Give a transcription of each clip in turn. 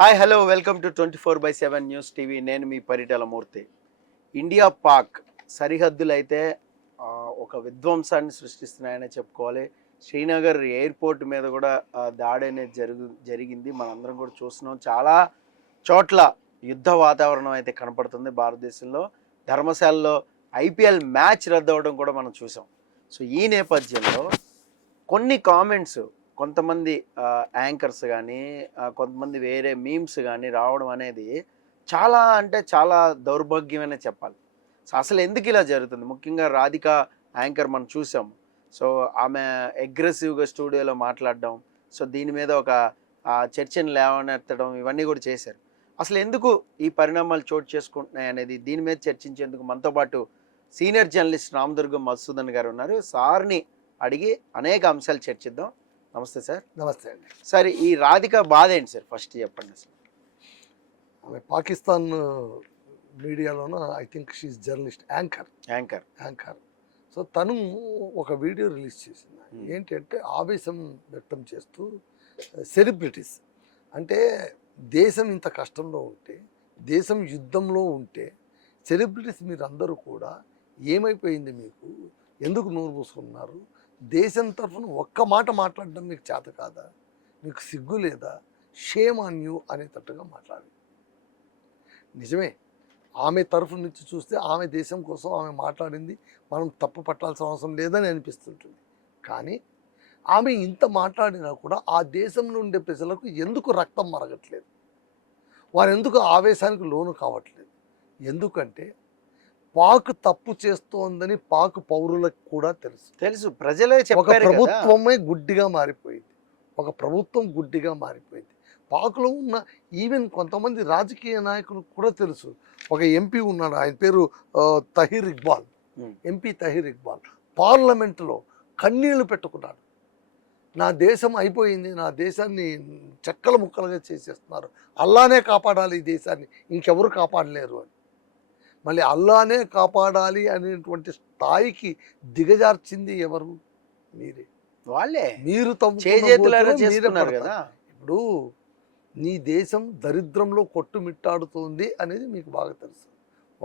Hi hello welcome to 24/7 news TV. నేను మీ పరిటాల మూర్తి. India Pak సరిహద్దులు అయితే ఒక విధ్వంసాన్ని సృష్టిస్తున్నాయనే చెప్పుకోవాలి. శ్రీనగర్ ఎయిర్పోర్ట్ మీద కూడా దాడి అనేది జరిగింది. మనందరం కూడా చూస్తున్నాం. చాలా చోట్ల యుద్ధ వాతావరణం అయితే కనపడుతుంది భారతదేశంలో. ధర్మశాలలో ఐపీఎల్ మ్యాచ్ రద్దు అవ్వడం కూడా మనం చూసాం. సో ఈ నేపథ్యంలో కొన్ని కామెంట్స్ కొంతమంది యాంకర్స్ కానీ కొంతమంది వేరే మీమ్స్ కానీ రావడం అనేది చాలా అంటే చాలా దౌర్భాగ్యమనే చెప్పాలి. సో అసలు ఎందుకు ఇలా జరుగుతుంది? ముఖ్యంగా రాధిక యాంకర్ మనం చూసాము. సో ఆమె అగ్రెసివ్గా స్టూడియోలో మాట్లాడడం, సో దీని మీద ఒక చర్చను లేవనెత్తడం ఇవన్నీ కూడా చేశారు. అసలు ఎందుకు ఈ పరిణామాలు చోటు చేసుకుంటున్నాయి అనేది దీని మీద చర్చించేందుకు మనతో పాటు సీనియర్ జర్నలిస్ట్ రామదుర్గం మధుసూదన్ గారు ఉన్నారు. సార్ని అడిగి అనేక అంశాలు చర్చిద్దాం. నమస్తే సార్. నమస్తే అండి. సార్, ఈ రాధిక బాధ ఏంటి సార్? ఫస్ట్ చెప్పండి. అసలు ఆమె పాకిస్తాన్ మీడియాలోన I think she journalist anchor. So తను ఒక వీడియో రిలీజ్ చేసింది. ఏంటంటే ఆవేశం వ్యక్తం చేస్తూ సెలబ్రిటీస్ అంటే దేశం ఇంత కష్టంలో ఉంటే, దేశం యుద్ధంలో ఉంటే సెలబ్రిటీస్ మీరందరూ కూడా ఏమైపోయింది, మీకు ఎందుకు నోరు మూసుకున్నారు, దేశం తరఫున ఒక్క మాట మాట్లాడడం మీకు చేత కాదా, మీకు సిగ్గు లేదా, షేమ్ ఆన్ యూ అనేటట్టుగా మాట్లాడింది. నిజమే, ఆమె తరఫు నుంచి చూస్తే ఆమె దేశం కోసం ఆమె మాట్లాడింది, మనం తప్పు పట్టాల్సిన అవసరం లేదని అనిపిస్తుంటుంది. కానీ ఆమె ఇంత మాట్లాడినా కూడా ఆ దేశంలో ఉండే ప్రజలకు ఎందుకు రక్తం మరగట్లేదు, వారు ఎందుకు ఆవేశానికి లోను కావట్లేదు? ఎందుకంటే పాక్ తప్పు చేస్తోందని పాక్ పౌరులకు కూడా తెలుసు. ప్రజలే చెప్పారు. ప్రభుత్వమే గుడ్డిగా మారిపోయింది. ప్రభుత్వం గుడ్డిగా మారిపోయింది. పాక్లో ఉన్న ఈవెన్ కొంతమంది రాజకీయ నాయకులకు కూడా తెలుసు. ఒక ఎంపీ ఉన్నాడు, ఆయన పేరు ఎంపీ తహీర్ ఇక్బాల్. పార్లమెంటులో కన్నీళ్లు పెట్టుకున్నాడు. నా దేశం అయిపోయింది, నా దేశాన్ని చెక్కల ముక్కలుగా చేసేస్తున్నారు, అల్లానే కాపాడాలి ఈ దేశాన్ని, ఇంకెవరు కాపాడలేరు అని. మళ్ళీ అల్లానే కాపాడాలి అనేటువంటి స్థాయికి దిగజార్చింది ఎవరు? మీరే, వాళ్ళే. మీరు చేస్తున్నారు కదా. ఇప్పుడు నీ దేశం దరిద్రంలో కొట్టుమిట్టాడుతోంది అనేది మీకు బాగా తెలుసు.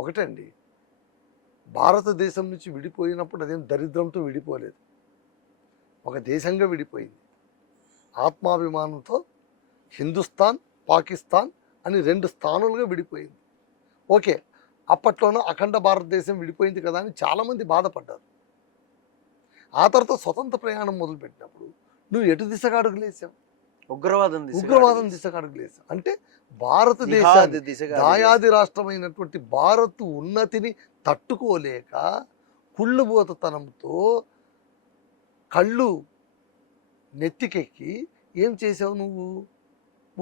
ఒకటండి, భారతదేశం నుంచి విడిపోయినప్పుడు అదేం దరిద్రంతో విడిపోలేదు, ఒక దేశంగా విడిపోయింది. ఆత్మాభిమానంతో హిందుస్థాన్, పాకిస్తాన్ అని 2 స్థానాలుగా విడిపోయింది. ఓకే, అప్పట్లోనూ అఖండ భారతదేశం విడిపోయింది కదా అని చాలామంది బాధపడ్డారు. ఆ తర్వాత స్వతంత్ర ప్రయాణం మొదలుపెట్టినప్పుడు నువ్వు ఎటు దిశగా అడుగులేసావు? ఉగ్రవాదం దిశగా అడుగులేసావు. అంటే భారతదేశాన్ని దాయాది రాష్ట్రమైనటువంటి భారత్ ఉన్నతిని తట్టుకోలేక కుళ్ళుబోతతనంతో కళ్ళు నెత్తికెక్కి ఏం చేసావు నువ్వు?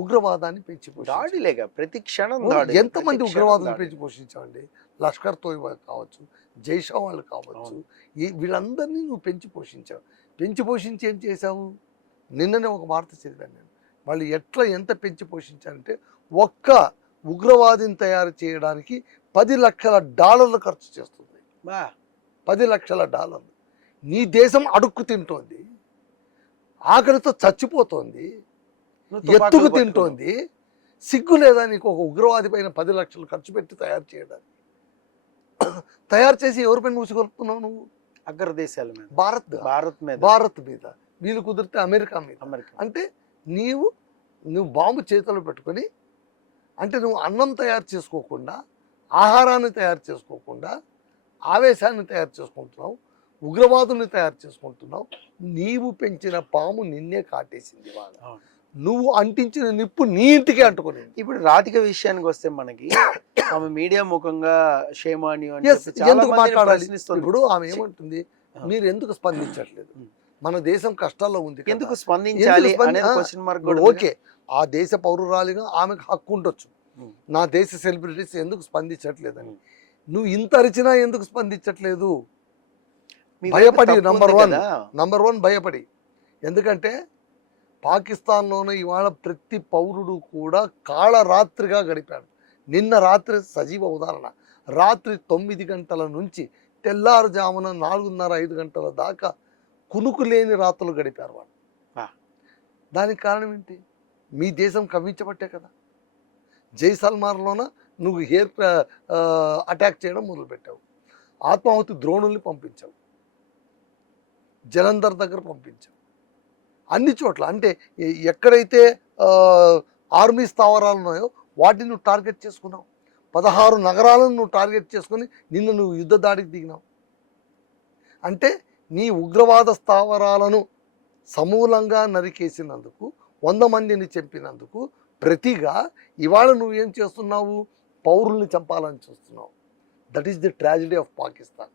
ఉగ్రవాదాన్ని పెంచి దాడిలేగా ప్రతి క్షణం ఎంతమంది ఉగ్రవాదులు పెంచి పోషించావండి? లష్కర్ తోయిబా కావచ్చు, జైషా వాళ్ళు కావచ్చు, వీళ్ళందరినీ నువ్వు పెంచి పోషించావు. పెంచి పోషించి ఏం చేశావు? నిన్ననే ఒక వార్త చదివాను నేను. వాళ్ళు ఎంత పెంచి పోషించారంటే, ఒక్క ఉగ్రవాదిని తయారు చేయడానికి $10 లక్షల ఖర్చు చేస్తుంది. $10 లక్షల. నీ దేశం అడుక్కు తింటోంది, ఆకలితో చచ్చిపోతోంది, ఎత్తుకు తింటోంది. సిగ్గు లేదా నీకు? ఒక ఉగ్రవాది పైన 10 లక్షలు ఖర్చు పెట్టి తయారు చేయడానికి. తయారు చేసి ఎవరి పైన మూసిగొలుపుతున్నావు నువ్వు? అగ్రదేశాల మీద, భారత్ మీద, వీళ్ళు కుదిరితే అమెరికా మీద. అంటే నువ్వు బాంబు చేతిలో పెట్టుకొని, అంటే నువ్వు అన్నం తయారు చేసుకోకుండా, ఆహారాన్ని తయారు చేసుకోకుండా, ఆవేశాన్ని తయారు చేసుకుంటున్నావు, ఉగ్రవాదుల్ని తయారు చేసుకుంటున్నావు. నీవు పెంచిన పాము నిన్నే కాటేసింది. వాళ్ళ నువ్వు అంటించిన నిప్పు నీ ఇంటికి అంటుకుని. ఇప్పుడు రాధిక విషయానికి వస్తే మనకి ఆమె మీడియా ముఖంగా షేమాని ఎందుకు మాట్లాడాలి? ఇప్పుడు ఆమె ఏమంటుంది, మీరు ఎందుకు స్పందించట్లేదు, మన దేశం కష్టాల్లో ఉంది, ఎందుకు స్పందించాలి? ఓకే, ఆ దేశ పౌరురాలిగా ఆమెకు హక్కు ఉండొచ్చు. నా దేశ సెలబ్రిటీస్ ఎందుకు స్పందించట్లేదని. నువ్వు ఇంత అరిచినా ఎందుకు స్పందించట్లేదు? భయపడి, నంబర్ వన్ భయపడి. ఎందుకంటే పాకిస్తాన్లోనే ఇవాళ ప్రతి పౌరుడు కూడా కాళరాత్రిగా గడిపాడు. నిన్న రాత్రి సజీవ ఉదాహరణ. రాత్రి 9 గంటల నుంచి తెల్లారుజామున 4:30-5 గంటల దాకా కునుకు లేని రాత్రులు గడిపారు వాళ్ళు. దానికి కారణం ఏంటి? మీ దేశం కవ్వించబట్టే కదా. జైసల్మార్లోన నువ్వు హెయిర్ అటాక్ చేయడం మొదలుపెట్టావు, ఆత్మాహుతి ద్రోణుల్ని పంపించావు, జలంధర్ దగ్గర పంపించావు, అన్ని చోట్ల అంటే ఎక్కడైతే ఆర్మీ స్థావరాలు ఉన్నాయో వాటిని నువ్వు టార్గెట్ చేసుకున్నావు. 16 నగరాలను నువ్వు టార్గెట్ చేసుకుని నువ్వు యుద్ధ దాడికి దిగినావు. అంటే నీ ఉగ్రవాద స్థావరాలను సమూలంగా నరికేసినందుకు, 100 మందిని చంపినందుకు ప్రతిగా ఇవాళ నువ్వేం చేస్తున్నావు? పౌరుల్ని చంపాలని చూస్తున్నావు. That is the tragedy of Pakistan.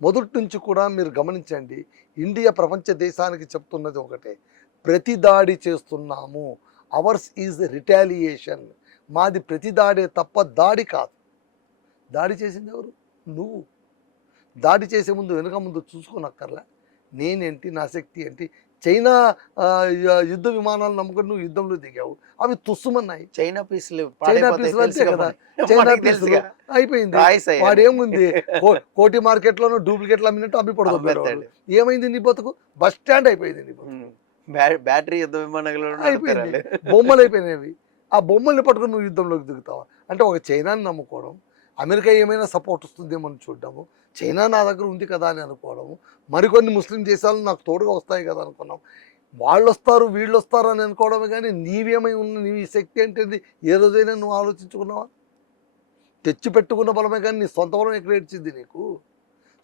మొదటి నుంచి కూడా మీరు గమనించండి, ఇండియా ప్రపంచ దేశానికి చెప్తున్నది ఒకటే, ప్రతి దాడి చేస్తున్నాము, అవర్స్ ఈజ్ రిటాలియేషన్. మాది ప్రతి దాడే తప్ప దాడి కాదు. దాడి చేసింది ఎవరు? నువ్వు. దాడి చేసే ముందు వెనుక ముందు చూసుకోనక్కర్లే. నేనేంటి, నా శక్తి ఏంటి? చైనా యుద్ధ విమానాలు నమ్ముకొని నువ్వు యుద్ధంలో దిగావు, అవి తుస్సుమన్నాయి. చైనా పీసులు అంతే కదా, చైనా పీసులు అయిపోయింది. వాడేముంది, కోటి మార్కెట్లోనూ డూప్లికేట్లు అమ్మినట్టు అమ్మి పడుతుంది. ఏమైంది నీ బతుకు? బస్ స్టాండ్ అయిపోయింది నీ బతుకు. బ్యాటరీ యుద్ధ విమానాలు అయిపోయింది, బొమ్మలు అయిపోయినవి. ఆ బొమ్మల్ని పట్టుకుని నువ్వు యుద్ధంలోకి దిగుతావా? అంటే ఒక చైనాని నమ్ముకోవడం, అమెరికా ఏమైనా సపోర్ట్ వస్తుందేమో అని చూడడము, చైనా నా దగ్గర ఉంది కదా అని అనుకోవడము, మరికొన్ని ముస్లిం దేశాలు నాకు తోడుగా వస్తాయి కదా అనుకున్నాం. వాళ్ళు వస్తారు వీళ్ళు వస్తారు అని అనుకోవడమే కానీ నీవేమై ఉన్న నీ శక్తి ఏంటిది ఏ రోజైనా నువ్వు ఆలోచించుకున్నావా? తెచ్చి పెట్టుకున్న బలమే కానీ నీ సొంత బలం ఎక్కడ ఏడ్చింది నీకు?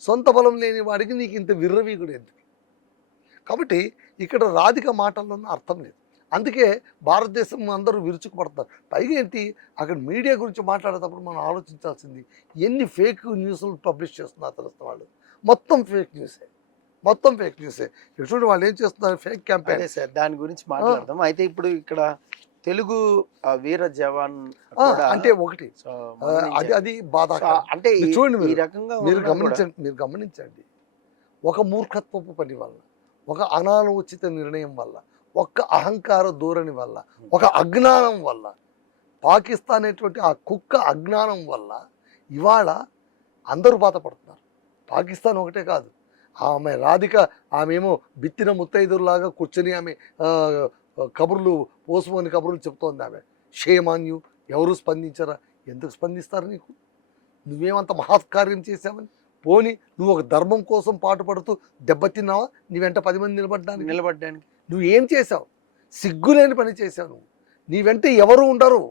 సొంత బలం లేని వాడికి నీకు ఇంత విర్రవీగుడు ఎందుకు? కాబట్టి ఇక్కడ రాధిక మాటల్లో అర్థం లేదు. అందుకే భారతదేశం అందరూ విరుచుకుపడతారు. పైగా ఏంటి, అక్కడ మీడియా గురించి మాట్లాడేటప్పుడు మనం ఆలోచించాల్సింది, ఎన్ని ఫేక్ న్యూస్లు పబ్లిష్ చేస్తున్నారు తెలుస్తున్న వాళ్ళు. మొత్తం ఫేక్ న్యూసే, మొత్తం ఫేక్ న్యూసే. ఇక్కడ చూడండి వాళ్ళు ఏం చేస్తున్నారు, ఫేక్ క్యాంపెయిన్. సార్ దాని గురించి మాట్లాడదాం. అయితే ఇప్పుడు ఇక్కడ తెలుగు వీర జవాన్ అంటే ఒకటి అది బాధ. అంటే చూడండి ఈ రకంగా మీరు గమనించండి, ఒక మూర్ఖత్వపు పని వల్ల, ఒక అనాలోచిత నిర్ణయం వల్ల, ఒక్క అహంకార ధోరణి వల్ల, ఒక అజ్ఞానం వల్ల, పాకిస్తాన్ అనేటువంటి ఆ కుక్క అజ్ఞానం వల్ల ఇవాళ అందరూ బాధపడుతున్నారు. పాకిస్తాన్ ఒకటే కాదు, ఆమె రాధిక, ఆమెమో బిత్తిన ముత్తైదులాగా కూర్చొని ఆమె కబుర్లు పోసుకొని కబుర్లు చెప్తోంది. ఆమె షేమాన్యు, ఎవరు స్పందించరా? ఎందుకు స్పందిస్తారు నీకు? నువ్వేమంత మహత్కార్యం చేసావని? పోని నువ్వు ఒక ధర్మం కోసం పాటుపడుతూ దెబ్బతిన్నావా? నీ వెంట 10 మంది నిలబడ్డానికి నువ్వు ఏం చేసావు? సిగ్గులేని పని చేశావు నువ్వు. నీ వెంట ఎవరు ఉండరు,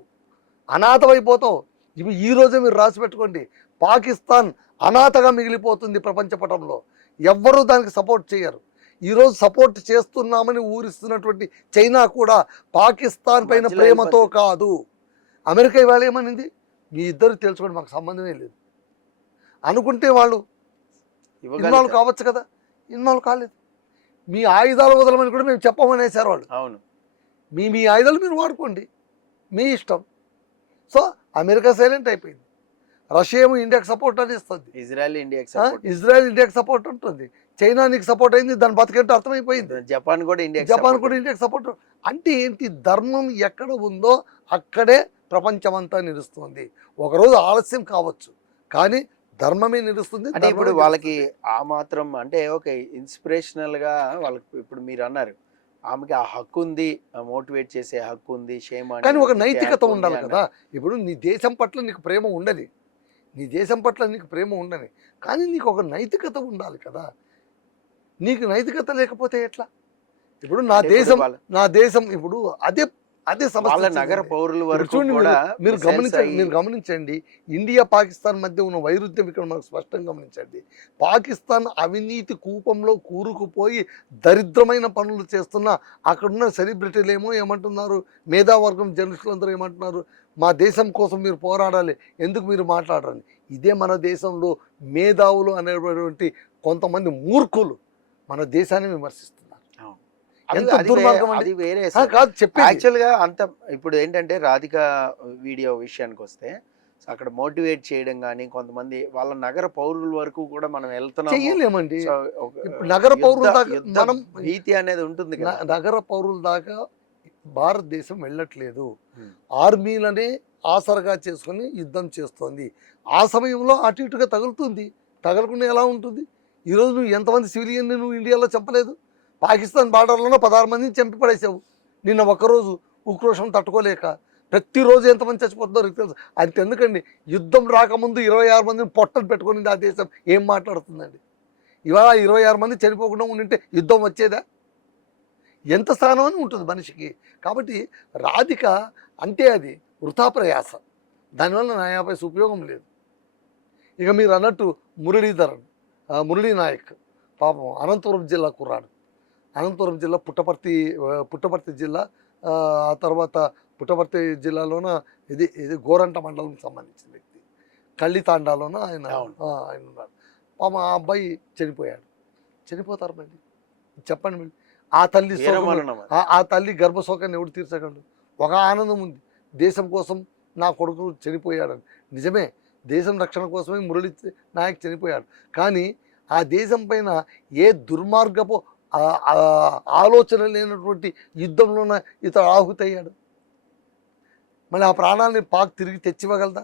అనాథమైపోతావు. ఇప్పుడు ఈరోజే మీరు రాసి పెట్టుకోండి, పాకిస్తాన్ అనాథగా మిగిలిపోతుంది ప్రపంచ పటంలో. ఎవ్వరూ దానికి సపోర్ట్ చేయరు. ఈరోజు సపోర్ట్ చేస్తున్నామని ఊరిస్తున్నటువంటి చైనా కూడా పాకిస్తాన్ పైన ప్రేమతో కాదు. అమెరికా ఇవాళ ఏమనింది, మీ ఇద్దరు తెలుసుకోండి, మాకు సంబంధమే లేదు అనుకుంటే వాళ్ళు ఇన్వాల్వ్ కావచ్చు కదా, ఇన్వాల్వ్ కాలేదు. మీ ఆయుధాలు వదలమని కూడా మేము చెప్పమనేసారు వాళ్ళు. అవును, మీ ఆయుధాలు మీరు వాడుకోండి, మీ ఇష్టం. సో అమెరికా సైలెంట్ అయిపోయింది. రష్యా ఏమో ఇండియాకి సపోర్ట్ అని ఇస్తుంది, ఇజ్రాయెల్ ఇండియాకి సపోర్ట్ ఉంటుంది, చైనా నీకు సపోర్ట్ అయింది, దాని బతికేంటో అర్థమైపోయింది. జపాన్ కూడా ఇండియాకి సపోర్ట్. అంటే ఏంటి, ధర్మం ఎక్కడ ఉందో అక్కడే ప్రపంచమంతా నిలుస్తుంది. ఒకరోజు ఆలస్యం కావచ్చు కానీ ధర్మమే నిలుస్తుంది. అంటే ఇప్పుడు వాళ్ళకి ఆ మాత్రం అంటే ఓకే, ఇన్స్పిరేషనల్ గా వాళ్ళకి ఇప్పుడు మీరు అన్నారు ఆమెకి ఆ హక్కు ఉంది, మోటివేట్ చేసే హక్కు ఉంది, కానీ ఒక నైతికత ఉండాలి కదా. ఇప్పుడు నీ దేశం పట్ల నీకు ప్రేమ ఉండదు, కానీ నీకు ఒక నైతికత ఉండాలి కదా. నీకు నైతికత లేకపోతే ఎట్లా? ఇప్పుడు నా దేశం ఇప్పుడు అదే సమస్య. నగర పౌరుల వరకు మీరు గమనించండి, ఇండియా పాకిస్తాన్ మధ్య ఉన్న వైరుధ్యం ఇక్కడ మనకు స్పష్టంగా గమనించండి. పాకిస్తాన్ అవినీతి కూపంలో కూరుకుపోయి దరిద్రమైన పనులు చేస్తున్న అక్కడున్న సెలబ్రిటీలు ఏమంటున్నారు, మేధావర్గం జర్నలిస్టులందరూ ఏమంటున్నారు, మా దేశం కోసం మీరు పోరాడాలి, ఎందుకు మీరు మాట్లాడాలి? ఇదే మన దేశంలో మేధావులు అనేటువంటి కొంతమంది మూర్ఖులు మన దేశాన్ని విమర్శిస్తున్నారు. ఎంత దుర్మార్గం అది వేరే కాదు చెప్పేది. యాక్చువల్గా అంత ఇప్పుడు ఏంటంటే రాధిక వీడియో విషయానికి వస్తే అక్కడ మోటివేట్ చేయడం కానీ కొంతమంది వాళ్ళ నగర పౌరుల వరకు కూడా మనం వెళ్తున్నాం చెయ్యలేమండి. నగర పౌరుల దాకా మనం భీతి అనేది ఉంటుంది కదా. నగర పౌరుల దాకా భారతదేశం వెళ్ళట్లేదు. ఆర్మీలనే ఆసరగా చేసుకొని యుద్ధం చేస్తోంది. ఆ సమయంలో అటు ఇటుగా తగులుతుంది, తగలకుండా ఎలా ఉంటుంది? ఈరోజు నువ్వు ఎంతమంది సివిలియన్ని నువ్వు ఇండియాలో చంపలేదు? పాకిస్తాన్ బార్డర్లోనే 16 మందిని చంపి పడేసావు నిన్న ఒక్కరోజు, ఉక్రోషం తట్టుకోలేక. ప్రతిరోజు ఎంతమంది చచ్చిపోతుందో మీకు తెలుసు. అంతెందుకండి, యుద్ధం రాకముందు 26 మందిని పొట్టలు పెట్టుకుని ఆ దేశం ఏం మాట్లాడుతుందండి? ఇవాళ 26 మంది చనిపోకుండా ఉండింటే యుద్ధం వచ్చేదా? ఎంత స్థానం అని ఉంటుంది మనిషికి. కాబట్టి రాధిక అంటే అది వృథా ప్రయాస, దానివల్ల నా 50 ఉపయోగం లేదు. ఇక మీరు అన్నట్టు మురళీధరన్, మురళీ నాయక్ పాపం అనంతపురం జిల్లా కుర్రాడు. అనంతపురం జిల్లా పుట్టపర్తి జిల్లా, ఆ తర్వాత పుట్టపర్తి జిల్లాలోన ఇది గోరంట మండలంకి సంబంధించిన వ్యక్తి. కళ్ళితాండాలోన ఆయన ఉన్నాడు. పాపం ఆ అబ్బాయి చనిపోయాడు. చనిపోతారు మళ్ళీ చెప్పండి మళ్ళీ. ఆ తల్లి గర్భశోకాన్ని ఎవడు తీర్చగలడు? ఒక ఆనందం ఉంది, దేశం కోసం నా కొడుకు చనిపోయాడని. నిజమే, దేశం రక్షణ కోసమే మురళీ నాయక్ చనిపోయాడు. కానీ ఆ దేశం పైన ఏ దుర్మార్గపు ఆలోచన లేనటువంటి యుద్ధంలోన ఇతడు ఆహుతయ్యాడు. మళ్ళీ ఆ ప్రాణాలని పాక్ తిరిగి తెచ్చివ్వగలదా?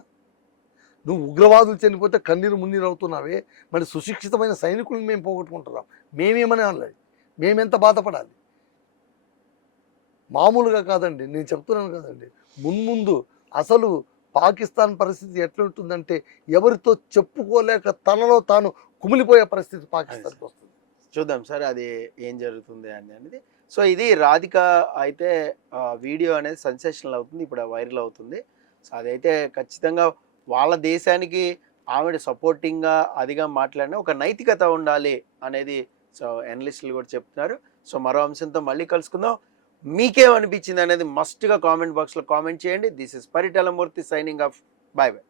నువ్వు ఉగ్రవాదులు చనిపోతే కన్నీరు మున్నీరు అవుతున్నావే, మరి సుశిక్షితమైన సైనికులను మేము పోగొట్టుకుంటున్నాం. మేమేమని అనలేదు, మేమెంత బాధపడాలి? మామూలుగా కాదండి, నేను చెప్తున్నాను కదండి. మున్ముందు అసలు పాకిస్తాన్ పరిస్థితి ఎట్లుంటుందంటే ఎవరితో చెప్పుకోలేక తనలో తాను కుమిలిపోయే పరిస్థితి పాకిస్తాన్కి వస్తుంది. చూద్దాం సార్ అది ఏం జరుగుతుంది అనేది. సో ఇది రాధిక అయితే వీడియో అనేది సెన్సేషనల్ అవుతుంది, ఇప్పుడు వైరల్ అవుతుంది. సో అదైతే ఖచ్చితంగా వాళ్ళ దేశానికి ఆవిడ సపోర్టింగ్గా అదిగా మాట్లాడిన ఒక నైతికత ఉండాలి అనేది సో అనలిస్టులు కూడా చెప్తున్నారు. సో మరో అంశంతో మళ్ళీ కలుసుకుందాం. మీకేమనిపించింది అనేది మస్ట్గా కామెంట్ బాక్స్లో కామెంట్ చేయండి. This is Paritala Murthy signing off. By by.